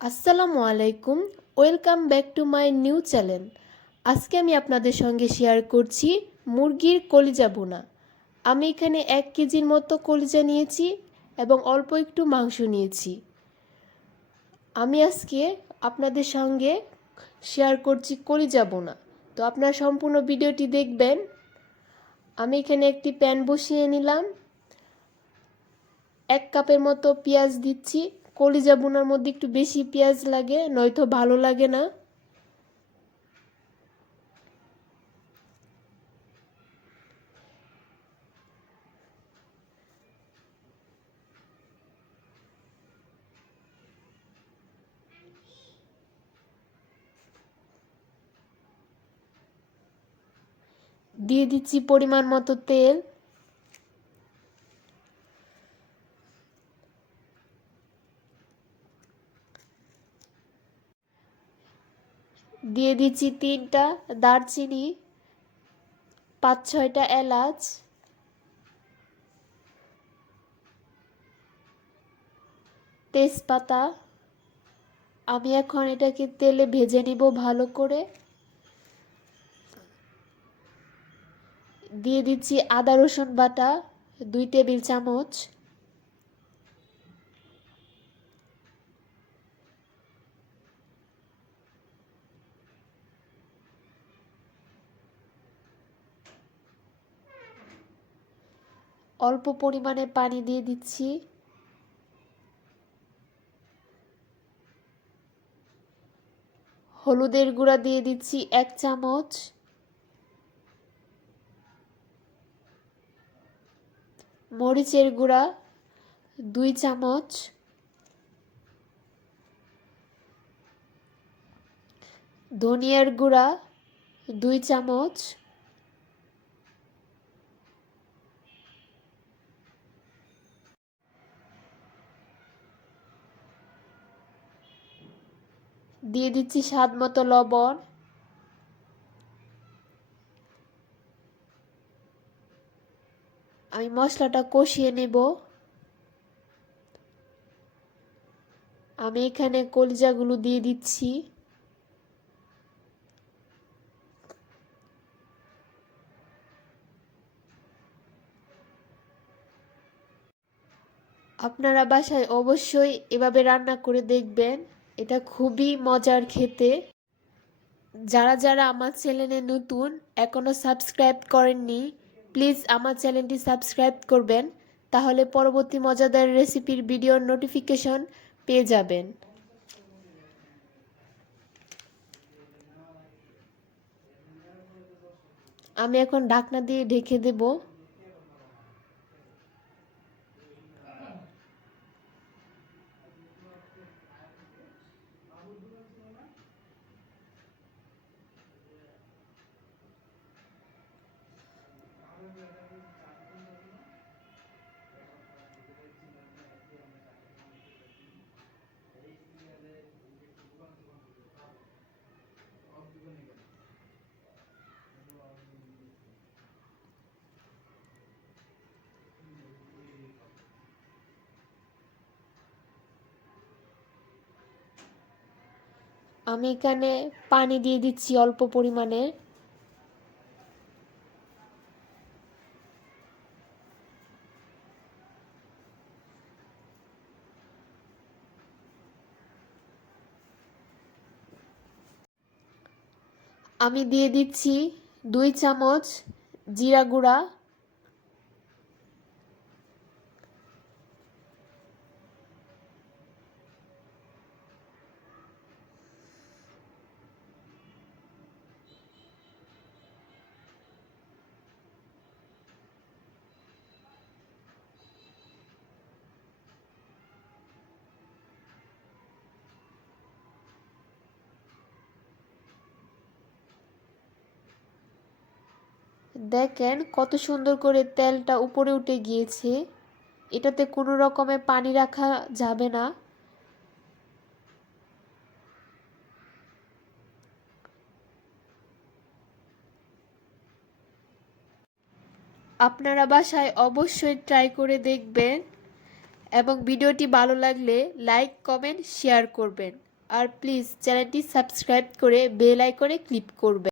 আসসালামু আলাইকুম, welcome back to my new channel. আজকে আমি আপনাদের সঙ্গে শেয়ার করছি মুরগির কলিজা ভুনা। আমি এখানে 1 কেজির মতো কলিজা নিয়েছি এবং অল্প একটু মাংস নিয়েছি। আমি আজকে আপনাদের সঙ্গে শেয়ার করছি কলিজা ভুনা। তো আপনারা সম্পূর্ণ ভিডিওটি দেখবেন। আমি এখানে একটি প্যান বসিয়ে নিলাম। 1 কাপের মতো পেঁয়াজ দিচ্ছি। কলিজা ভুনার মধ্যে একটু বেশি পেঁয়াজ লাগে, নয়তো ভালো লাগে না। দিয়ে দিচ্ছি পরিমাণ মতো তেল। দিয়ে দিচ্ছি 3টা দারচিনি, 5-6টা এলাচ, তেজপাতা। আমি এখন এটাকে তেলে ভেজে নিব ভালো করে। দিয়ে দিচ্ছি আদা রসুন বাটা 2 টেবিল চামচ। অল্প পরিমাণে পানি দিয়ে দিচ্ছি। হলুদের গুঁড়া দিয়ে দিচ্ছি 1 চামচ। মরিচের গুঁড়া 2 চামচ। ধনিয়ার গুঁড়া 2 চামচ। দিয়ে দিচ্ছি স্বাদ মতো লবণ। আমি মশলাটা কষিয়ে নেব। আমি এখানে কলিজাগুলো দিয়ে দিচ্ছি। আপনারা বাসায় অবশ্যই এভাবে রান্না করে দেখবেন, এটা খুবই মজার খেতে। যারা যারা আমার চ্যানেলে নতুন, এখনও সাবস্ক্রাইব করেননি, প্লিজ আমার চ্যানেলটি সাবস্ক্রাইব করবেন, তাহলে পরবর্তী মজাদার রেসিপির ভিডিওর নোটিফিকেশন পেয়ে যাবেন। আমি এখন ঢাকনা দিয়ে ঢেকে দেব। আমি এখানে পানি দিয়ে দিচ্ছি অল্প পরিমাণে। আমি দিয়ে দিচ্ছি 2 চামচ জিরা গুঁড়া। দেখেন কত সুন্দর করে তেলটা উপরে উঠে গিয়েছে। এটাতে কোনো রকমের পানি রাখা যাবে না। আপনারা বাসায় অবশ্যই ট্রাই করে দেখবেন এবং ভিডিওটি ভালো লাগলে লাইক, কমেন্ট, শেয়ার করবেন। আর প্লিজ চ্যানেলটি সাবস্ক্রাইব করে বেল আইকনে ক্লিক করবেন।